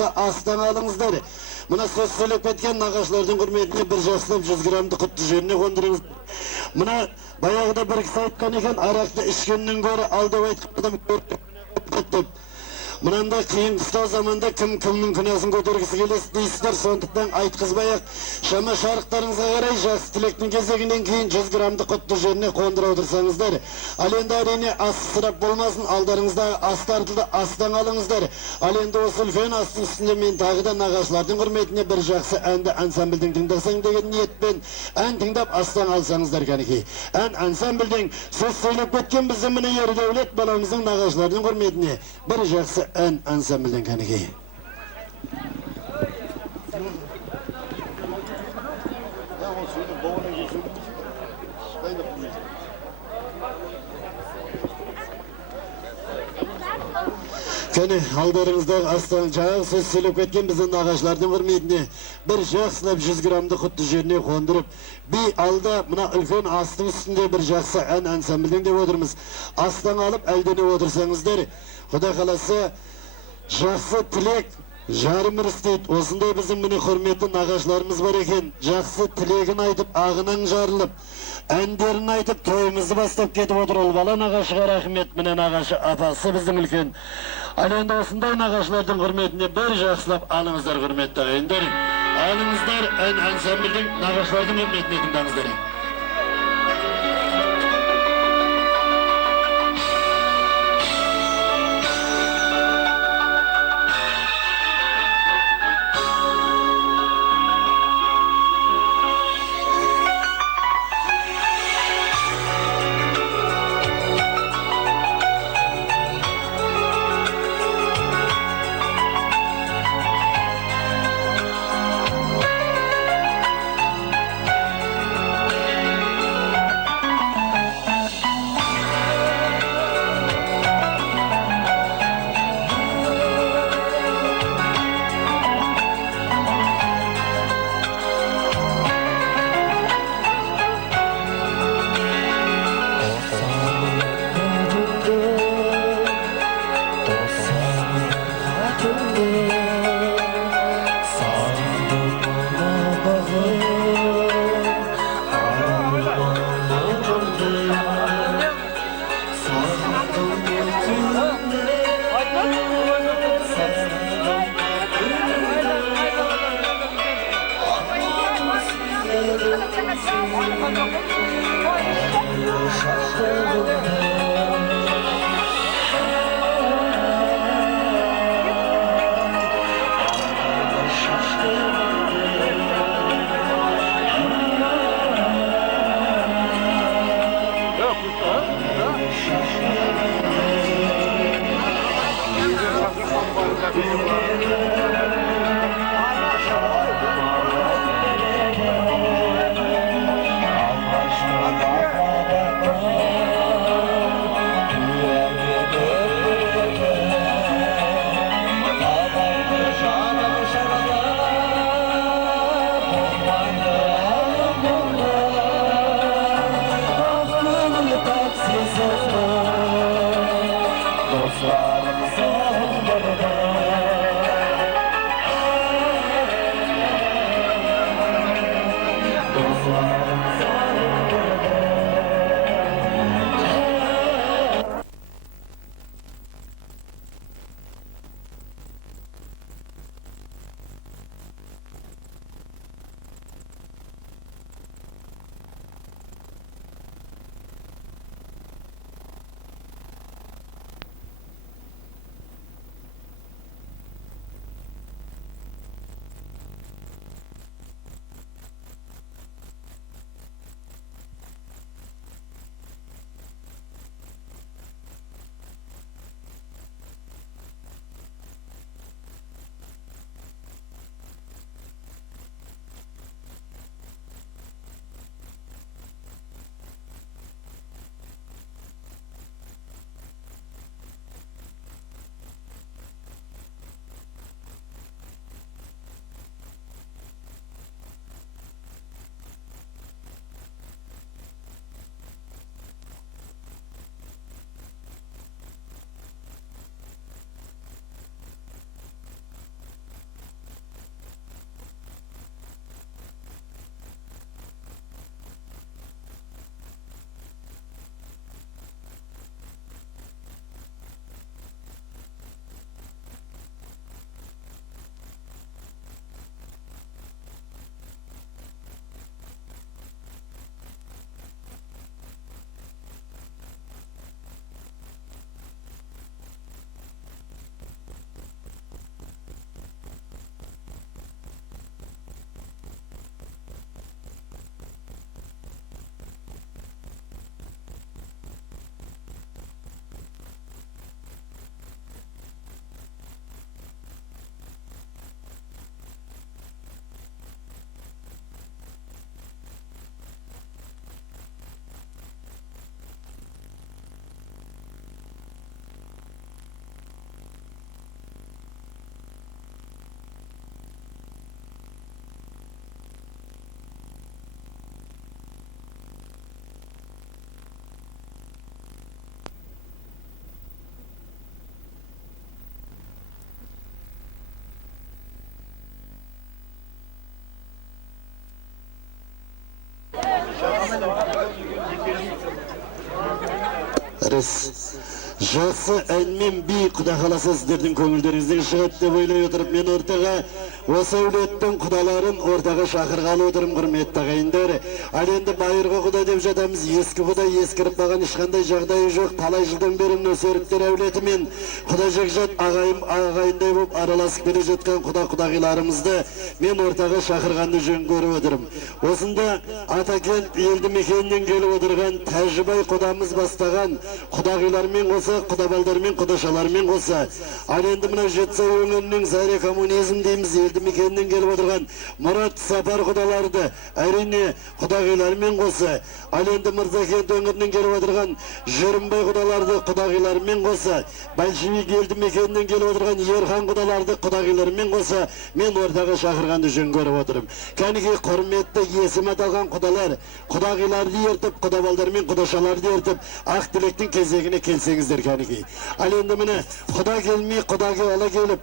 Aslan alыңızlar. Mına söz söylep ketken nağaçlardan hürmetine bir жақсылап 100 gramды құтты жеріне қондырыңыз. Mına bayağıda bir kişi aytkan eken arakta içkenden göre aldı aytqandan көріп. Mınanda kıyın kısa zamanda kim künasını götürgisi gelesi deysizler, soндықтан aytqızbayaq. Şama şarıqlarınıza qaray, жақсы тілектің кезегінен кейін 100 gramды құтты жеріне қондыра отырсаңыздар. Ал енді әрине ас сырап болмасын, алдарыңыздағы астарды астан алыңыздар. Ал енді осы үлкен астың үстінде мен тағы да нағашылардың құрметіне бір жақсы әнді ансамбльдің тыңдасаң деген ниетпен ән тыңдап астан алсаңыздар кәнекей. Ән ансамбльдің сөз сөйлеп кеткен біздің міне Ердәулет баламыздың нағашылардың құрметіне бір жақсы ән ансамбльдің кәнекей. Kene aldarыңыздағы астан жағы сөз сөйлеп кеткен біздің нағашылардың құрметіне бір жақсылап 100 gramды құтты жеріне қондырып, би алда мына үлкен астың үстінде бір жақсы ән ансамбльдің деп отырмыз. Астан алып әлденіп отырсаңыздар, Құда қаласа жақсы тілек жарым ырыстейді. Осындай біздің міне құрметті нағашыларымыз бар екен. Жақсы тілегін айтып, ағынан жарылып, әндерін айтып, тойымызды бастап кетіп отыр. Ол бала нағашыға рахмет, міне нағашы апасы біздің үлкен. Ал енді осындай нағашылардың құрметіне бір жақсылап алыңыздар, құрметті ағайындар. Алыңыздар ән ансамбльдің нағашылардың құрметіне тыңдаңыздар. Жақсы әнмен би құда қаласа сіздердің көңілдеріңізден шығады деп ойлай отырып, мен ортаға осы әулеттің құдаларын ортаға шақырғалы отырмын, құрметті ағайындар. Ал енді байырғы құда деп жатамыз, ескі құда ескіріп қалған ешқандай жағдайы жоқ. Талай жылдан бері нөсеріктер әулеті мен құда жекжат ағайындай болып араласып келе жатқан құдағиларымызды мен ортаға шақырғанды жөн көріп отырмын. Осында Атакент елді мекенінен келіп отырған Тәжібай құдамыз бастаған құдағилармен қоса, құдабалдармен, құдашалармен қоса, ал енді мына Жетісай өңірінің Заря коммунизм дейміз, елді мекенінен келіп отырған Мұрат Сапар құдаларды әрине құдағилармен қоса, ал енді Мырзакент өңірінен келіп отырған Жүрімбай құдаларды құдағилармен қоса, Большевик елді мекенінен келіп отырған Ерхан құдаларды құдағилармен қоса, мен ортаға шақырғанды жөн көріп отырмын. Кәніге құрметті есім аталған құдалар, құдағиларды ертіп, құдабалдармен құдашаларды ертіп, ақ тілектің кезегіне келсеңіздер кәніге. Ал енді міне құда келмей, құдағи ала келіп,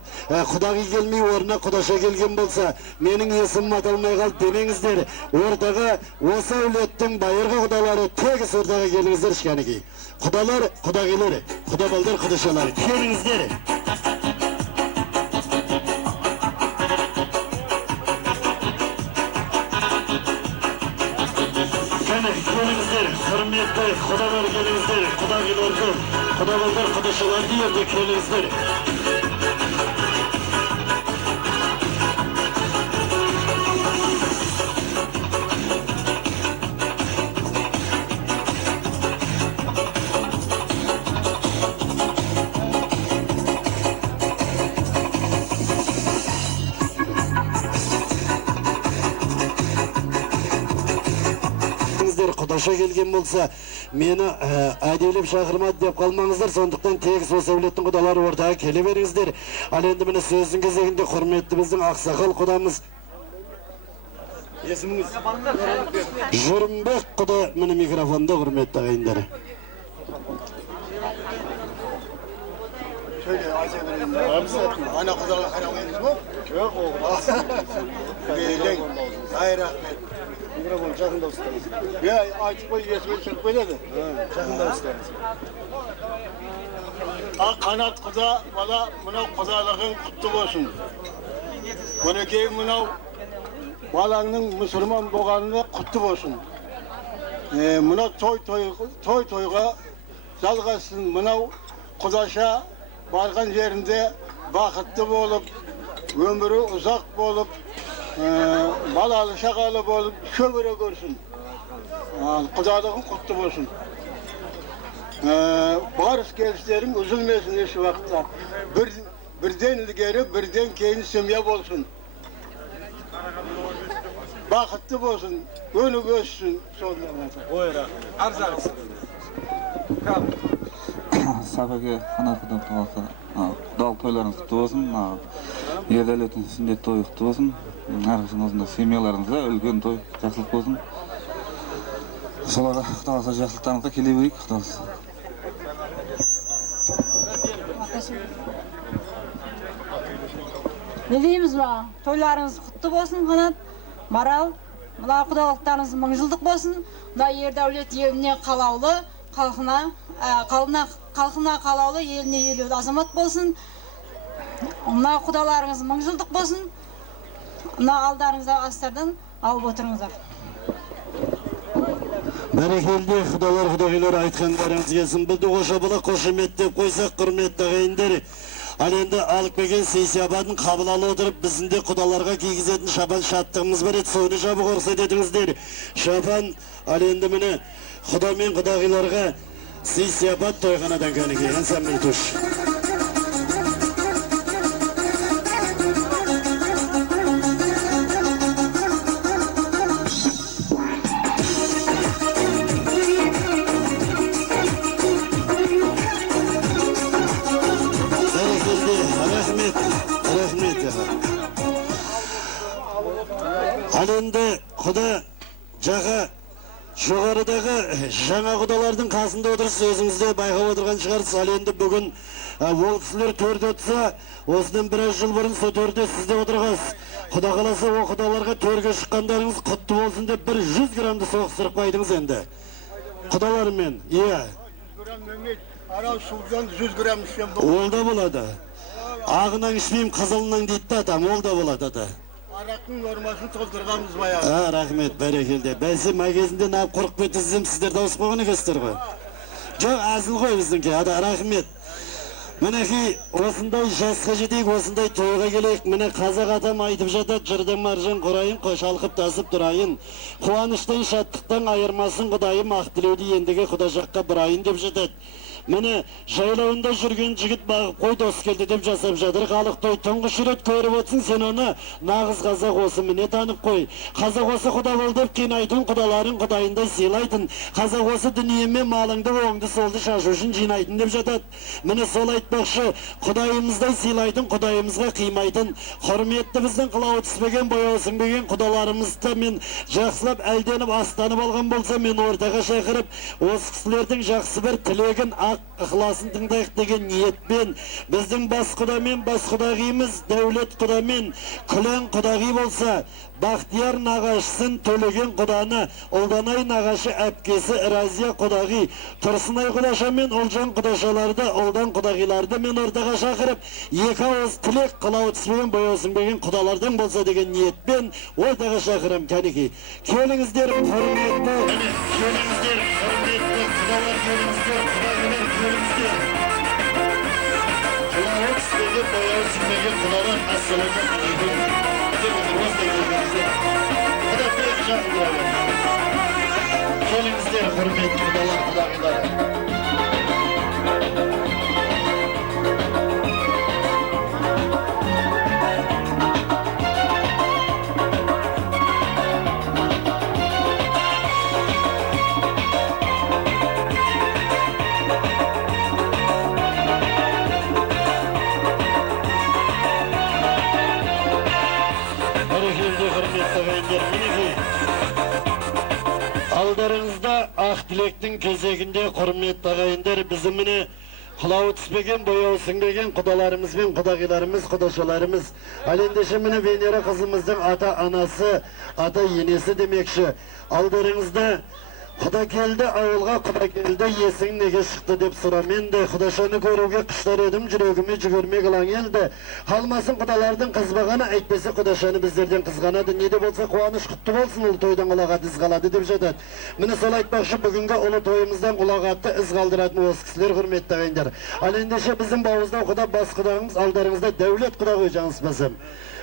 құдағи келмей орнына құдаша келген болса, менің есімім аталмай қалды демеңіздер. Ортаға осы әулеттің байырғы құдалары тегіс ортаға келіңіздер кәніге. Құдалар, құдағилар, құдабалдар, құдашалар, келіңіздер. Келіңіздер, құрметті құдалар, келіңіздер, құдағиларды, құдабалдар, құдашаларды ерде келіңіздер. Құдаша келген болса, мені әдейлеп шақырмады деп қалмаңыздар, сондықтан тегіс осы әулеттің құдалары ортаға келе беріңіздер. Ал енді мені сөздің кезегінде құрметті біздің ақсақал құдамыз есіміңіз? Жүрімбек құда мені микрофонда, құрметті ағайындар. Ана құдалар қарамайыңыз ба? Жоқ, ай рахмет. Микрофон жақында ұстаңыз. Айтып қой, есімен шығып келеді. Жақында ұстаңыз. Қанат құда, бала, мынау құдалығың құтты болсын. Мінекей мынау балаңның мұсылман болғанына құтты болсын. Мынау той-тойға жалғасын. Мынау құдаша барған жерінде бақытты болып, өмірі ұзақ болып, балалы шағалы болып, шөбіре көрсін. Құдалығың құтты болсын. Барыс келістерің үзілмесін еш уақытта. Бірден ілгері, бірден кейін семья болсын. Бақытты болсын, өнік өссін. Ой, рахмет. Арзаңыз. Сабаға қанат құдалық тойларыңыз құтты болсын, ердәлетін сүндет той құтты болсын, әрқашан осында семьяларыңызда үлкен той жақсылық болсын. Соларға құдаласа жақсылықтарыңызға келе берейік, құдаласа. Не дейміз ба? Тойларыңыз құтты болсын, қанат, марал, мұна құдалықтарыңыз мың жылдық болсын, мұна ердәулет еліне қалаулы, қалқына қалаулы, еліне елеулі азамат болсын. Мұна құдаларыңыз мың жылдық болсын. Мұна алдарыңызда астардан алып отырыңыздар. Бәрекелді құдалар, құдағилар айтқандарыңыз келсін. Бізді қошабыла қошеметтеп қойсақ, құрметті ағайындар. Ал енді алып келген сый-сияпатын қабыл алып отырып, біздің де құдаларға кигізетін шапан шаттығымыз бар еді, соны жабық орса дедіңіздер. Шапан, ал енді міне құда мен құдағиларға сый-сияпат тойғанадан кәніге ансамбль түш. Ал енді құда жаға жоғарыдағы жаңа құдалардың қасында отырсыз, өзіңізде байқап отырған шығарсыз. Ал енді бүгін ол кісілер төрде отырса, осыдан біраз жыл бұрын сол төрде сізде отырғасыз. Құда қаласа о құдаларға төрге шыққандарыңыз құтты болсын деп 100 грамды соғыстырып қойдыңыз енді. Құдалармен, иә. gram Mehmet, ara sudan 100 gram içsem bu. Ол да болады. Ағынан ішмеймін, қызылынан дейді да атам, ол да болады ата. Arakın normasını toldurganız bayağı. Рахмет, бәрекелді. Бәлсі магазинде нап қорқып кетсем сіздер дауыс қойған екенсіздер ғой. Жоқ, әзіл ғой біздіңке, ата, рахмет. Мінекей, осындай жасқа жетейік, осындай тойға келейік. Міне қазақ атам айтып жатады, жырдың маржан құрайын, қошалқып тасып тұрайын. Қуаныштан, шаттықтан айырмасын құдайым, ақ тілеуді ендіге құда жаққа бұрайын деп жатады. Міне жайлауында жүрген жігіт бағып қой дос келді деп жасап жатыр. Халық той тұңғыш рет көріп отсын, сен оны нағыз қазақ осы міне танып қой. Қазақ осы құда бол деп қинайтын, құдаларын құдайындай сыйлайтын. Қазақ осы дүниемен малыңды оңды солды шашу үшін жинайтын деп жатады. Міне сол айтпақшы, құдайымыздай сыйлайтын, құдайымызға қимайтын. Құрметті біздің қылауы түспеген, бояу сіңбеген құдаларымызды мен жақсылап әлденіп астанып алған болса, мен ортаға шақырып, осы кісілердің жақсы бір тілегін, ықыласын тыңдайық деген ниетпен, біздің бас құдамен, бас құдағимыз Дәулет құдамен Күлән құдағи болса, Бақтияр нағашысын төлеген құданы, Ұлданай нағашы әпкесі Разия құдағи, Тұрсынай құдаша мен Ұлжан құдашаларды, Ұлдан құдағиларды мен ортаға шақырып, екі ауыз тілек қылауы түспеген, бояу сіңбеген құдалардан болса деген ниетпен ортаға шақырам. Кәнекей, келіңіздер, құрметті, келіңіздер, құрметті құдалар, келіңіздер, құдағилар, келіңіздер. Қылауы түспеген, бояу сіңбеген құдалар, ассалаумағалейкум. Келіңіздер, құрметті құдалар, құдағилар. Алдарыңызда ақ тілектің кезегінде құрметті ағайындар, біздің міне қылауы түспеген, бояу сіңбеген құдаларымыз бен құдағиларымыз, құдашаларымыз. Ал ендеше міне Венера қызымыздың ата анасы, ата енесі демекші. Алдарыңызда құда келді ауылға, құда келді есің неге шықты деп сұрамен де, құдашаны көруге құштар едім, жүрегіме жүгірмек ылаң елді. Қалмасын құдалардың қызбағаны, әйтпесе құдашаны біздерден қызғанады. Не де болса қуаныш құтты болсын, ұлы тойдан ұлағат із қалады деп жатады. Міне сол айтпақшы, бүгінгі ұлы тойымыздан ұлағатты із қалдыратын осы кісілер, құрметті ағайындар. Ал ендеше біздің бауыздан құда бас құдағымыз, алдарыңызда Дәулет құда ғой, жаңылыспасам.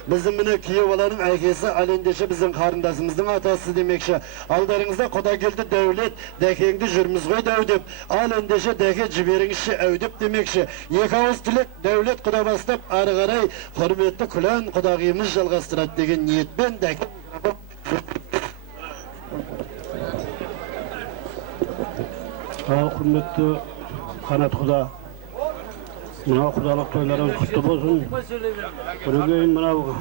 Біздің міне күйеу баланың әкесі, ал ендеше біздің қарындасымыздың атасы демекші. Алдарыңызда құда келді Дәулет, дәкеңді жүрміз ғой дәу деп. Ал ендеше дәке жіберіңізші әудеп демекші. Екі ауыз тілек Дәулет құда бастап, ары қарай құрметті Күлән құдағимыз жалғастырады деген ниетпен дәке. Құрметті Қанат құда, мынау құдалық тойларыңыз құтты болсын. Көрегейін мынау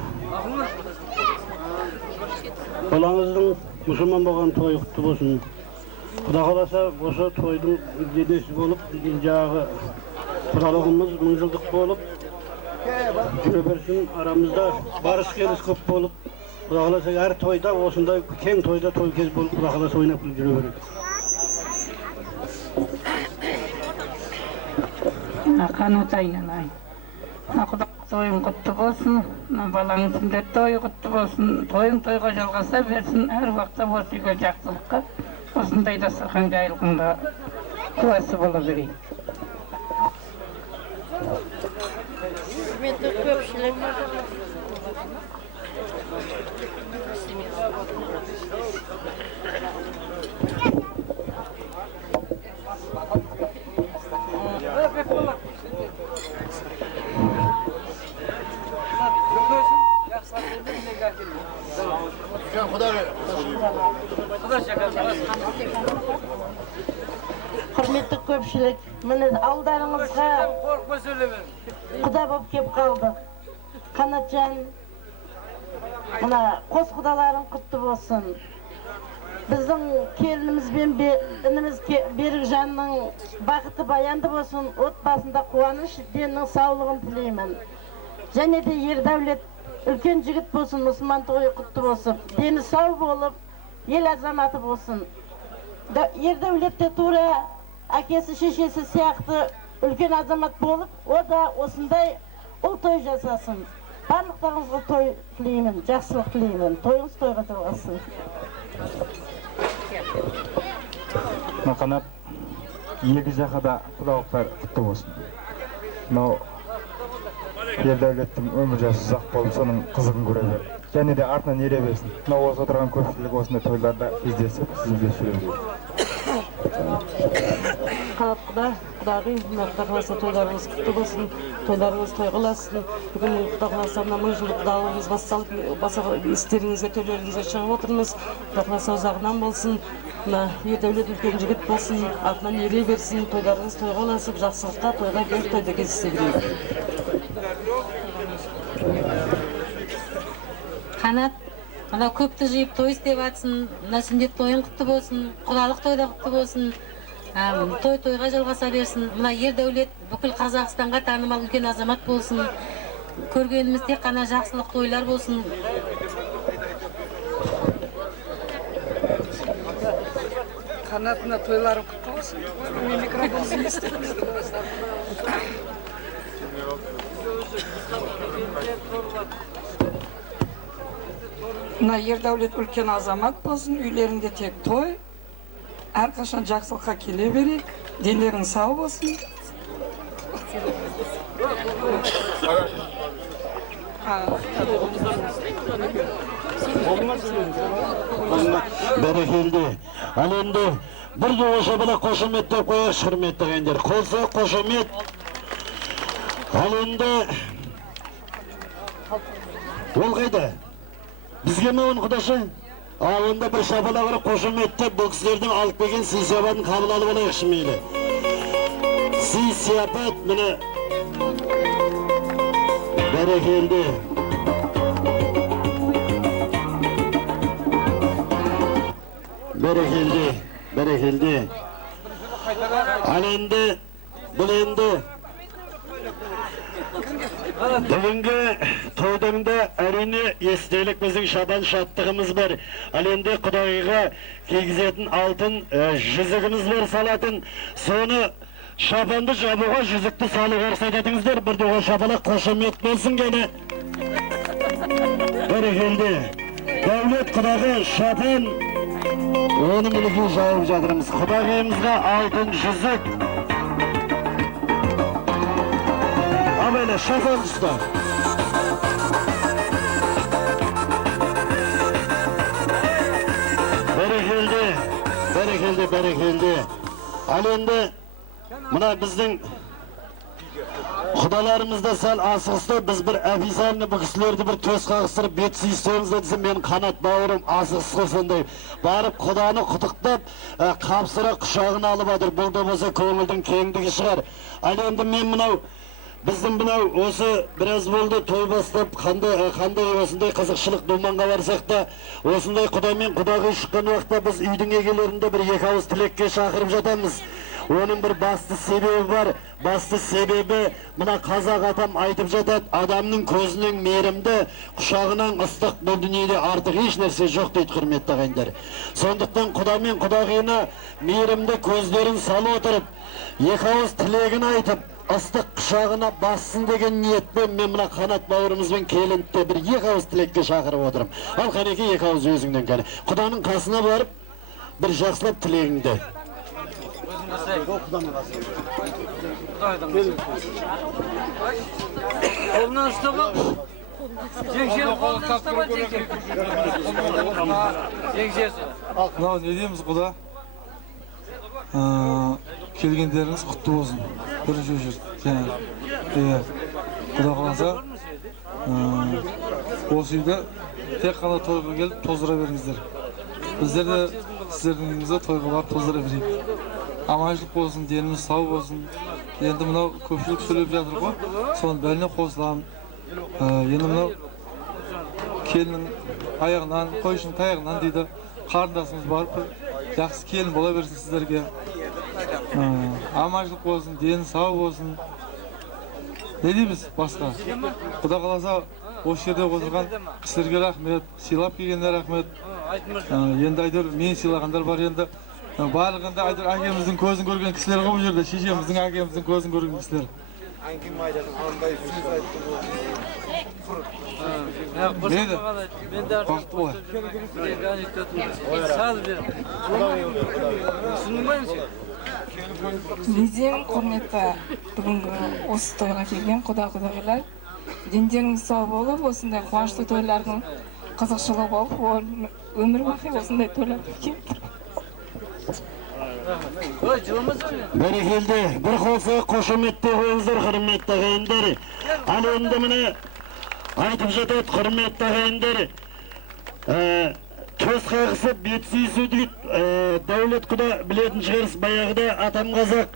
балаңыздың мұсылман болған тойы құтты болсын. Құда қаласа осы тойдың денесі болып, жағы құдалығымыз мыңжылдық болып, жүре берсін, арамызда барыс келіс көп болып, құда қаласа әр тойда, осындай кең тойда той кез болып, құда қаласа ойнап жүре береді. Қанат айналайын. Құдақ тойың құтты болсын, балаңыздың да тойы құтты болсын, тойың тойға жалғаса берсін, әр уақытта осы үйге жақсылыққа, осындай дастархан жайылғанда куәсі бола берейік. Құрметті көпшілік, құрметті көпшілік, міне алдарыңызға құда болып кеп қалдық. Қанатжан, мына қос құдаларың құтты болсын. Біздің келініміз бен ініміз Берікжанның бақыты баянды болсын, отбасында қуаныш, деннің саулығын тілеймін. Және де Ердәулет үлкен жігіт болсын, мұсылман тойы құтты болсын, дені сау болып, ел азаматы болсын. Ердәулетте тура әкесі шешесі сияқты үлкен азамат болып, о да осындай ұл той жасасын. Барлықтарыңызға той тілеймін, жақсылық тілеймін. Тойыңыз тойға жалғасын. Мақанат, екі жаққа да құдалықтар құтты болсын. Мынау Ердәулеттің өмір жасы ұзақ болып, соның қызығын көре бер. Және де артынан ере берсін. Мынау осы отырған көпшілік осындай тойларда кездесіп, сізге сөйлейді. Қанат құдағи, мына қаласа тойларыңыз құтты болсын, тойларыңыз той қыласын. Бүгін құда қаласа мына 1000 жылдық дауымыз басталып, істеріңізге, тойларыңызға шығып отырмыз. Құда қаласа ұзағынан болсын, мына Ердәулет үлкен жігіт болсын, артынан ере берсін, тойларыңыз тойға ұласып, жақсылыққа тойға келіп тойда кездесе берейік. Қанат, мына көпті жиып той істеп атсын, мына сүндет тойың құтты болсын, құдалық тойда құтты болсын, той тойға жалғаса берсін. Мына Ердәулет бүкіл Қазақстанға танымал үлкен азамат болсын. Көргеніміз тек қана жақсылық тойлар болсын. Қанат, мына тойларың құтты болсын. Мен микрофонды естіміз. Мына Ердәулет үлкен азамат болсын, үйлерінде тек той, әрқашан жақсылыққа келе берейік, денлерің сау болсын. Бәрекелді. Ал енді бір жоғаша бала қошеметтеп қояқ шырметтігендер. Қолса қошемет. Ал енді ол қайда? Бізге ме оны құдашы? Онда бір шапала қырып қошеметтеп бұл кісілердің алып келген сый-сияпатын қабыл алып алайық шымейлі. Сый-сияпат міне бәрекелді. Бәрекелді. Ал енді бұл енді бүгінгі тойдыңда әрине естелік біздің шабан шаттығымыз бар. Ал енді Құдайға кигізетін алтын жүзігіміз бар салатын. Соны шабанды жабуға жүзікті салуға рұқсат етіңіздер. Бір дуға шапалақ қошемет болсын гені. Бәрекелді. Дәулет Құдайға шапан оны мінеке жауып жатырмыз. Құдағиымызға алтын жүзік. Абайлы шапан ұста. Бәрекелді. Ал енді мына біздің құдаларымызда сәл асығысты, біз бір официальны бұл кісілерді бір төс қағыстырып бет сүйістеміз десем, менің қанат бауырым асығысқы сондай. Барып құданы құтықтап, қапсыра құшағын алып адыр. Бұл да болса көңілдің кеңдігі шығар. Ал енді мен мынау біздің мынау осы біраз болды той бастап, қандай осындай қызықшылық думанға барсақ та, осындай құдамен құдағи шыққан уақытта біз үйдің егелерінде бір екі ауыз тілекке шақырып жатамыз. Оның бір басты себебі бар. Басты себебі мына қазақ атам айтып жатады, адамның көзінің мейірімді, құшағынан ыстық бұл дүниеде артық еш нәрсе жоқ дейді, құрметті ағайындар. Сондықтан құдамен құдағиына мейірімді көздерін салып отырып, екі ауыз тілегін айтып, ыстық құшағына бассын деген ниетпен мен мына қанат бауырымызбен келінді бір екі ауыз тілекке шақырып отырым. Ал қанеке екі ауыз өзіңден кәне. Құданың қасына барып, бір жақсылап тілегіңді. Қолынан ұстама. Жеңшел қолынан ұстама, жеңшел. Мынау не дейміз құда? Келгендеріңіз құтты болсын. Бірінші жер. Құда қаласа, осы үйде тек қана тойға келіп тоздыра беріңіздер. Біздер де сіздердің үйіңізде тойға барып тоздыра берейік. Аманшылық болсын, деніміз сау болсын. Енді мынау көпшілік сөйлеп жатыр ғой, соның бәріне қосыламын. Енді мынау келінің аяғынан, қойшының таяғынан дейді, қарындасымыз барып, жақсы келін бола берсін сіздерге. Аманшылық болсын, дені сау болсын. Не дейміз басқа? Құда қаласа, осы жерде отырған кісілерге рахмет, сыйлап келгендер рахмет. Енді айтыр, мен сыйлағандар бар енді. Barlığında aydır agemizin gözün görgen kişiler bu yerde, şişemizin agemizin gözün görgen kişiler. Hangi maydanın anday siz ayttınız. Neydi? Korktu o. Bizim құрметті бүгінгі осы тойға келген құда-құдағилар, дендеріңіз сау болып, осындай қуанышты тойлардың қызықшылығы болып, өмір бақи осындай тойлар келіп Бәрекелді, бір қолса қошеметте қойыңыздар, құрметті ағайындар. Ал енді міне айтып жатады, құрметті ағайындар. Төс қағысы бет сүйісу дейді, дәулет құда білетін шығарыз, баяғыда атам қазақ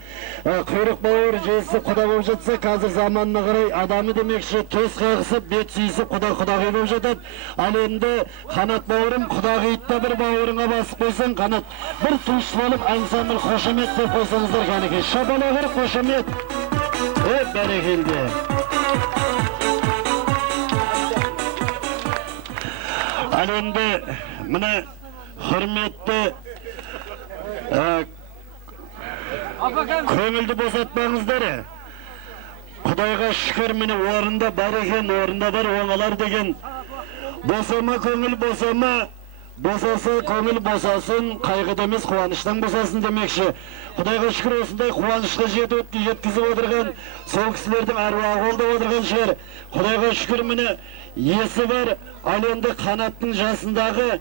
құйрық бауыр жесі құда болып жатса, қазір заманына қарай адамы демекші төс қағысы бет сүйісі құда-құдағи болып жатады. Ал енді қанат бауырым, құдағиытта бір бауырыңа басып қойсаң, қанат бір туыс болып ансамбл қошемет деп қойсаңыздар кәнеке. Шабалағыр қошемет. Бәрекелді. Ал енді міне құрметті көңілді босатпаңыздар. Құдайға шүкір міне орында бар екен, орында бар оңалар деген. Босама көңіл босама, босаса көңіл босасын, қайғыда емес қуаныштан босасын демекші. Құдайға шүкір осындай қуанышқа жеткізіп отырған, сол кісілердің әруағы қолдап отырған шығар. Құдайға шүкір міне есі бар. Ал енді қанаттың жасындағы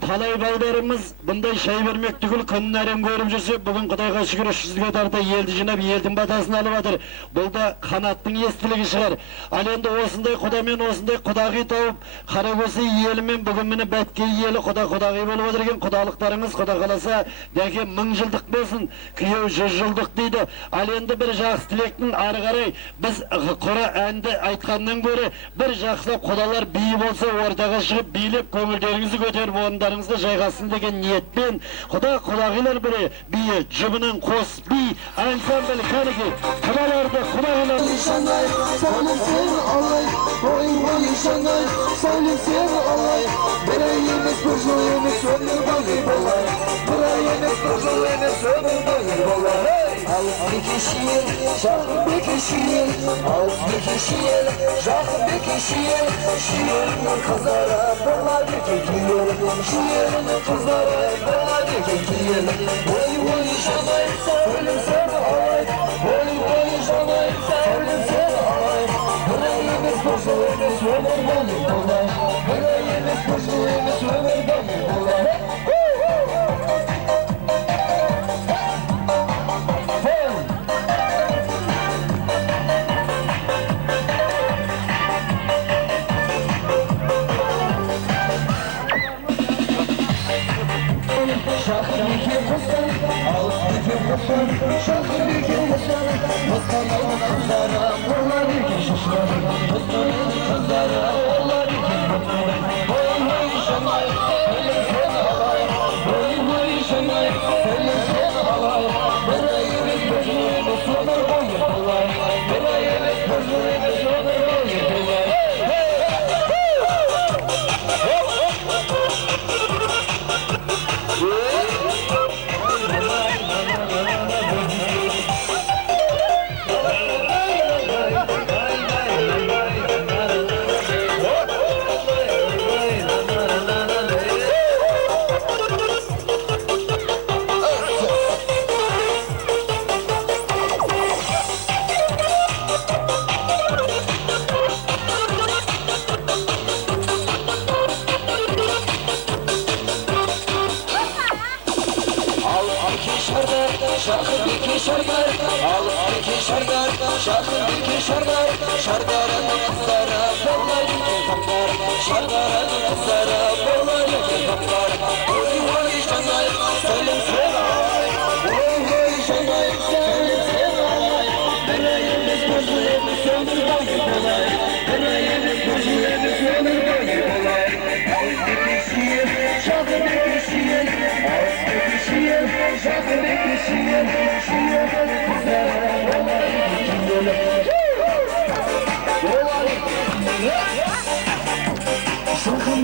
талай балдарымыз бұндай шай бермек түгіл күнін әрем көріп жүрсе, бүгін Құдайға шүкір 300-ге тарта елді жинап, елдің батасын алып жатыр. Бұл да қанаттың естілігі шығар. Ал енді осындай құдамен, осындай құдағи тауып, Қаракөсе елімен бүгін міне бәтке елі құда-құдағи болып отырген. Құдалықтарыңыз Құда қаласа дәке 1000 жылдық болсын, күйеу 100 жылдық дейді. Ал енді бір жақсы тілектің ары қарай біз құра әнді айтқаннан гөрі бір жақсылап құдалар бейі болса ортаға шығып билеп көңілдеріңізді көтеріп орындарыңызды жайғасын деген ниетпен құда-құдағилар бірі бие жұбынан қос би ансамбль кәнеке құдаларды құдағиларды Şanay, sağlım seni alay, oy oy şanay, sağlım seni alay. Bir ayımız burjuyemiz ömür boyu bolay, bir ayımız burjuyemiz ömür boyu bolay. Al bir kişiye, şahı bir kişiye, al bir kişiye, şahı bir kişiye. Şu yerinin kızlara bola bir kekiye, şu yerinin kızlara bola bir kekiye. Oy oy şanay, sağlım seni alay, oy oy şanay, sağlım seni alay. Bir ayımız burjuyemiz ömür boyu bolay, bir ayımız burjuyemiz ömür boyu bolay. Şahidiki kızlar, altındaki kızlar, şahidiki kızlar. Mustanın kızlara, onlar iki şişler. Mustanın kızlara, onlar iki kızlar. Boy boy şanay, öyle seni alay. Boy boy şanay, öyle seni alay. Bir ayımız gözümüz ömür boyu dolay. Bir ayımız gözümüz ömür boyu dolay. Şahidiki şardar, altındaki şardar, şahidiki şardar. Şardarın kızlara, bollar iki kaplar. Şardarın kızlara, bollar iki kaplar. Oy oy şanay, söylem seni alay. Oy oy şanay, söylem seni alay. Bir ayımız gözlerimiz ömür boyu bolay. Bir ayımız gözlerimiz ömür boyu bolay. Altındaki şiir, şahidiki şiir, altındaki şiir, şahidiki şiir. Şahım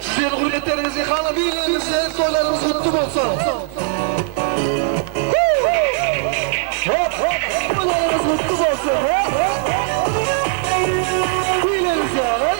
Sizin hürriyetlerinizi kalı bilinizde toylarınız kutlu olsun. Toylarınız kutlu olsun. Bilinizde.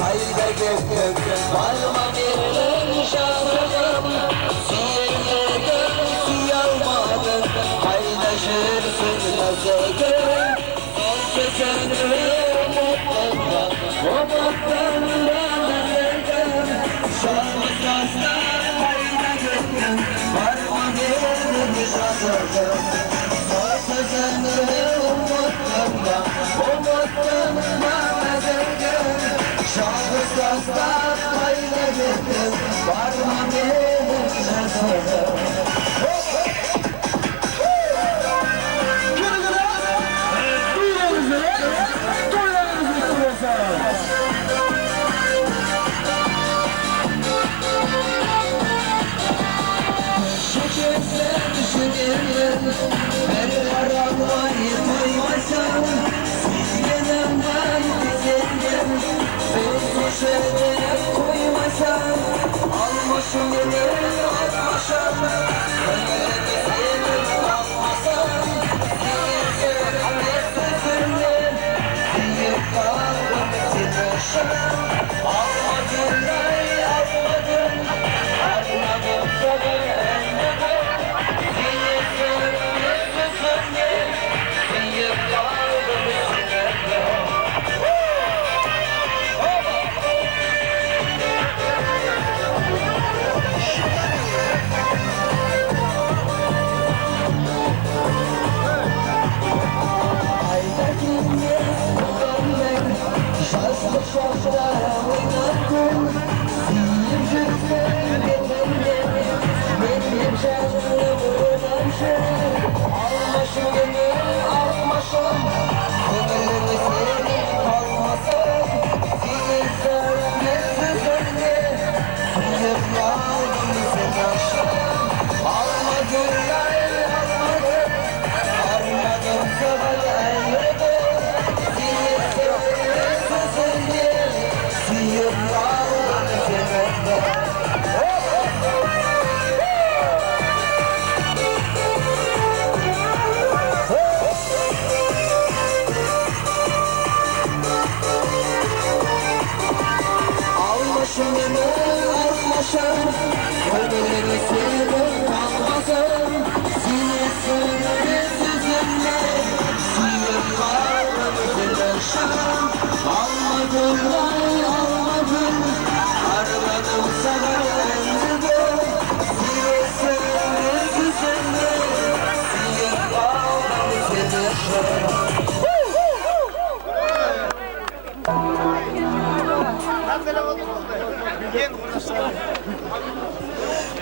Hayda gök varma verilen şahım Sihirle siyalmadın paylaşırsın nazarın Son sözünü umutlarla umutlarla nazarın Şahımız hasta hayda gök varma verilen şahım Son sözünü umutlarla nazarın Şahıs hasta hayla gittim varma benim şahsım Şekersen düşünürüm, ben paramla yıkaymasam, siz yanımda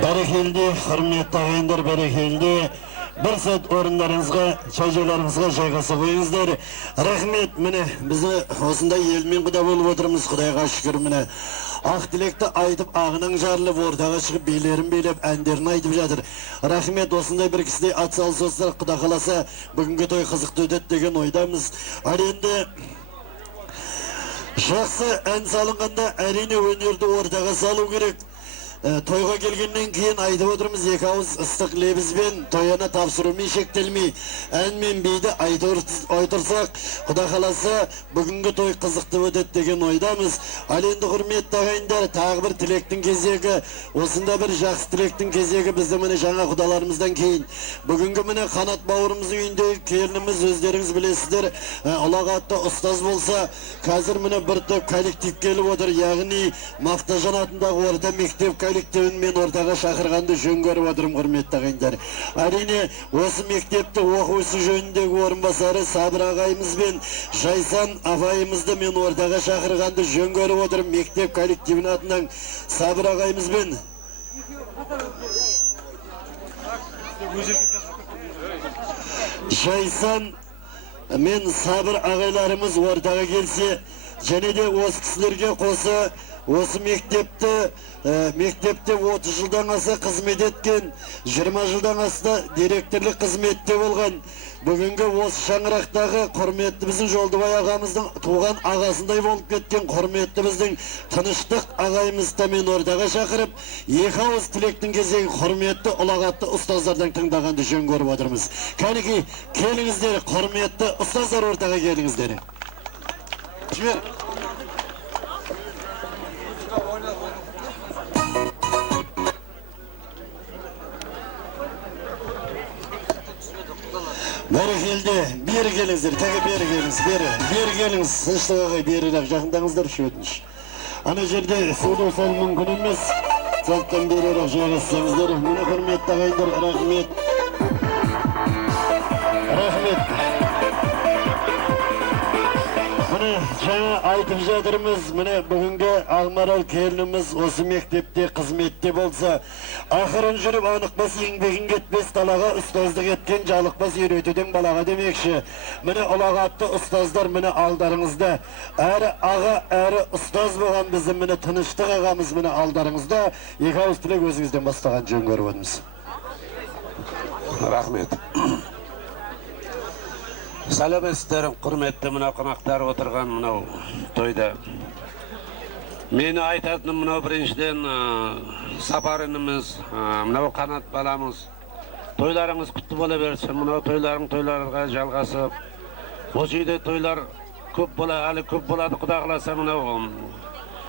Berekildi, hürmetli ağayınlar, berekildi. Bir saat orunlarınızga, çocuğlarınızga jaygasa koyuңuzдар. Rahmet, mine bizi osындай elmen kuda bolup oturumuz, Kudayga şükür mine. Ak dilekte aytıp ağının jarılıp ortaga çıkıp beylerin beylep enderini aytıp жатыр. Rahmet, osындай bir kişide atsal sözler Kuda kalasa bugünkü toy kızıkты ödet degen oydamız. Al endi жақсы ән салынғанда әрине өнерді ортаға салу керек. Тойға келгеннен кейін айтып отырмыз, екі ауыз ыстық лебізбен тойына тапсырумен шектелмей, әнмен бейді айтырсақ, Құда қаласа бүгінгі той қызықты өтеді деген ойдамыз. Ал енді құрметті ағайындар, тағы бір тілектің кезегі, осында бір жақсы тілектің кезегі бізді міне жаңа құдаларымыздан кейін. Бүгінгі міне қанат бауырымыздың үйіндегі келініміз, өздеріңіз білесіздер, ұлағатты ұстаз болса, қазір міне бір топ коллектив келіп отыр, яғни Мақтажан атындағы орта мектеп коллективін мен ортаға шақырғанды жөн көріп отырмын, құрметті ағайындар. Әрине, осы мектепті оқуысы жөніндегі орынбасары Сабыр ағайымыз бен Жайсан апайымызды мен ортаға шақырғанды жөн көріп отырмын. Мектеп коллективін атынан Сабыр ағайымыз бен Жайсан мен Сабыр ағайларымыз ортаға келсе, және де осы кісілерге қоса осы мектепте 30 жылдан аса қызмет еткен, 20 жылдан аса директорлық қызметте болған. Бүгінгі осы шаңырақтағы құрметті біздің Жолдыбай ағамыздың туған ағасындай болып кеткен құрметті біздің Тыныштық ағайымызды мен ортаға шақырып, екі ауыз тілектің кезегі құрметті ұлағатты ұстаздардан тыңдағанды жөн көріп отырмыз. Кәнекей, келіңіздер, құрметті ұстаздар ортаға келіңіздер. Жібер. Бері келіңіздер, тәгі бері келіңіз, бері келіңіз, Сыныштық ағай берілік, жақындаңыздар үш өтініш. Ана жерде сөйлеу сәл мүмкін емес, сондықтан берілік жайғасыңыздар. Мені құрметті ағайындар, рахмет. Рахмет. Міне жаңа айтып жатырмыз, міне бүгінгі Ағмарал келініміз осы мектепте қызметте болса, ақырын жүріп анықпас еңбегін кетпес талаға ұстаздық еткен жалықпас үйретуден балаға демекші. Міне ұлағатты ұстаздар міне алдарыңызда, әрі аға, әрі ұстаз болған біздің міне Тыныштық ағамыз міне алдарыңызда. Екі ауыз тілек өзіңізден бастаған жөн көріп отырмыз. Рахмет. Сәлеметсіздер, құрметті мына қонақтар отырған мынау тойда. Мені айтатыным мынау біріншіден Сапар ініміз, мынау Қанат баламыз. Тойларыңыз құтты бола берсін, мынау тойларға жалғасып. Осы үйде тойлар köp ali köp boladı Xuda kalasa mına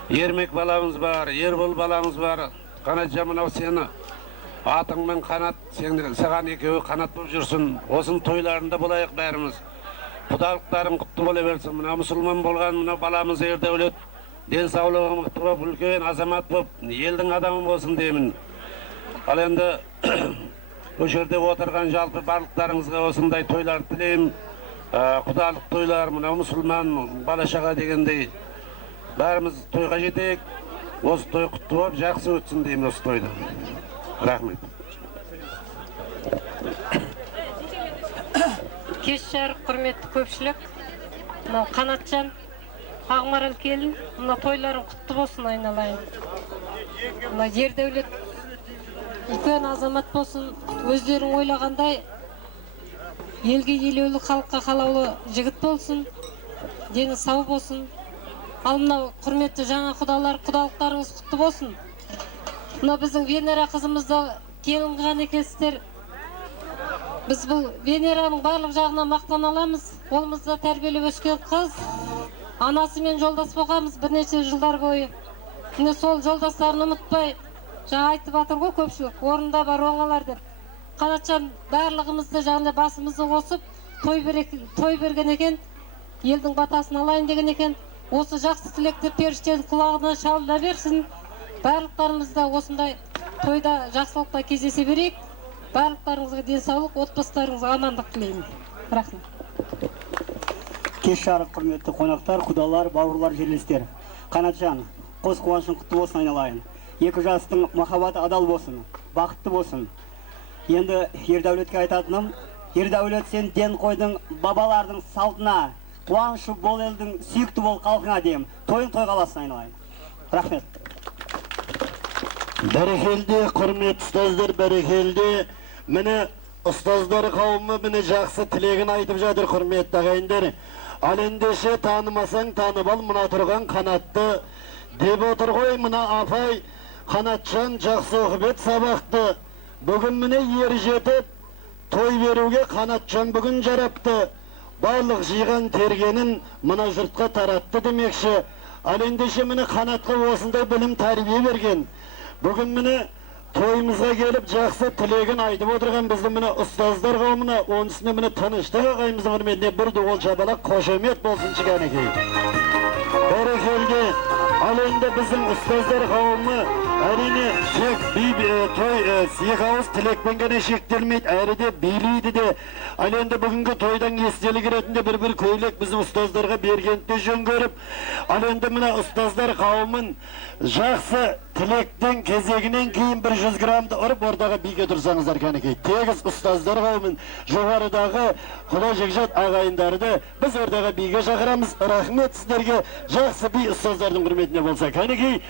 Yermek balamız var, Yerbol balamız var. Kanatca mına seni atın men kanat, sen sagan ekevi kanat bolup жүрсүn. Osun toylarında bolayık bärimiz. Xudalıklarım kutlu bola bersin. Mına musulman bolgan mına balamız erdevlet. Den sağlığı mıktı bolup, ulken azamat bolup, eldiň adamı bolsun deymin. Al endi bu yerde oturgan jalpy barlyklaryňyzga osynday toylar dileýim. Xudalyk toylar mına musulman balaşaga degendey. Bärimiz toyga jetek. Osu toy kutlu bolup, jaksy ötsün deyim osu toyda. Rahmet. Kеш жарык құрметті көпшілік. Мына Қанатжан, Ағмарал келін, мына тойларың құтты болсын айналайын. Мына Ердәулет үлкен азамат болсын, өздерің ойлағандай елге елеулі, халыққа қалаулы жігіт болсын, дені сау болсын. Ал мынау құрметті жаңа құдалар, құдалықтарыңыз құтты болсын. Мына біздің Венера қызымызды келін қылған екенсіздер. Біз бұл Венераның барлық жағына мақтан аламыз. Қолымызда тәрбиелеп өскен қыз. Анасымен жолдас болғанбыз бірнеше жылдар бойы. Міне сол жолдастарын ұмытпай, жаңа айтып жатыр ғой көпшілік, орында бар оңалар деп. Қанатжан барлығымызды жаңа басымызды қосып, той берген екен, елдің батасын алайын деген екен. Осы жақсы тілекті періштенің құлағына шалына берсін. Барлықтарымызда осындай тойда жақсылықта кездесе берейік. Барлықтарыңызға денсаулық, отбасыларыңызға амандық тілеймін. Рахмет. Кеш жарық құрметті қонақтар, құдалар, бауырлар, жерлестер. Қанатжан, қос қуанышың құтты болсын айналайын. Екі жастың махаббаты адал болсын, бақытты болсын. Енді Ердәулетке айтатыным, Ердәулет сен ден қойдың бабалардың салтына, қуанышы бол елдің сүйікті бол қалқыңа деймін. Тойын той қаласын айналайын. Рахмет. Бәрекелді, құрметті ұстаздар, бәрекелді. Міне ұстаздар қауымы міне жақсы тілегін айтып жатыр, құрметті ағайындар. Ал ендеше танымасаң танып ал, мына тұрған Қанатты деп отыр ғой. Мына апай Қанатжан жақсы оқып еді сабақты. Бүгін міне ер жетіп той беруге Қанатжан бүгін жарапты. Барлық жиған тергенін мына жұртқа таратты демекші. Ал ендеше міне Қанатқа осындай білім тәрбие берген. Бүгін міне тойымызға келіп жақсы тілегін айтып отырған біздің міне ұстаздар қауымына, онысына міне тыныштық ағайымыздың құрметіне бір дуғыл жабалақ қошемет болсын Кәнекей. Бәрекелді. Ал енді біздің ұстаздар қауымы әрине тек той сиық ауыз тілекпен ғана шектелмейді, әрі де билейді де. Ал енді бүгінгі тойдан естелік ретінде бір көйлек біздің ұстаздарға бергенді жөн көріп, ал енді мына ұстаздар қауымын жақсы тілектен кезегінен кейін 100 грамды ұрып ордаға биге тұрсаңыздар Кәнекей. Тегіз ұстаздар қауымын жоғарыдағы Құда Жекжат ағайындарды біз ордаға биге шақырамыз. Рахмет сіздерге, жақсы би ұстаздардың құрметіне болса Кәнекей.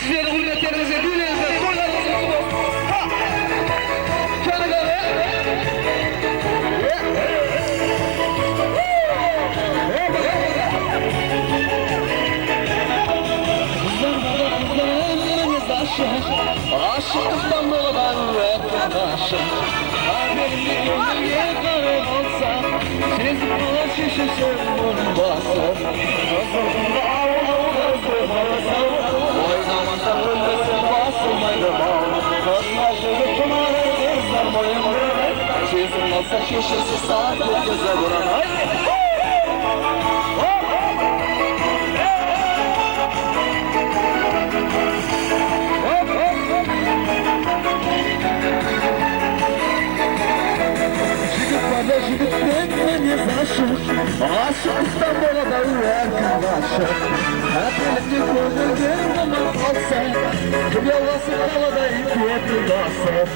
Sizlerin hürmetlerinize, düğünlerinize, soylarınıza kutlu olsun. Çağırın abi. Aşıklıktan dolan vatandaşım. Haberimde gönlüye kara olsa, siz bana şişirsin bombası. Nazarımda ağır oynamasa ölmesin basılmaydı mal. Kızmaşığı kumarı kızlar boyunca, siz nasıl şişirsin saat göze vuran. Aşık İstanbul'a da arkadaşım. Hepinizin gönlünün zaman kalsa, kim yollasın kalada ipi basar.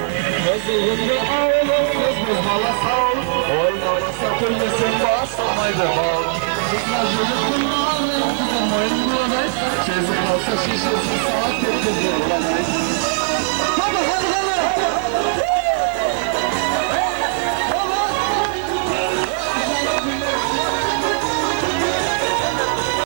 Gözünde ağılır kızımız hala sağ ol. Oynamasa tülmesin basılmaydı bal. Kızlar çocuk kullanır kızım oyun bulanay. Çizim olsa şişirsin saat etti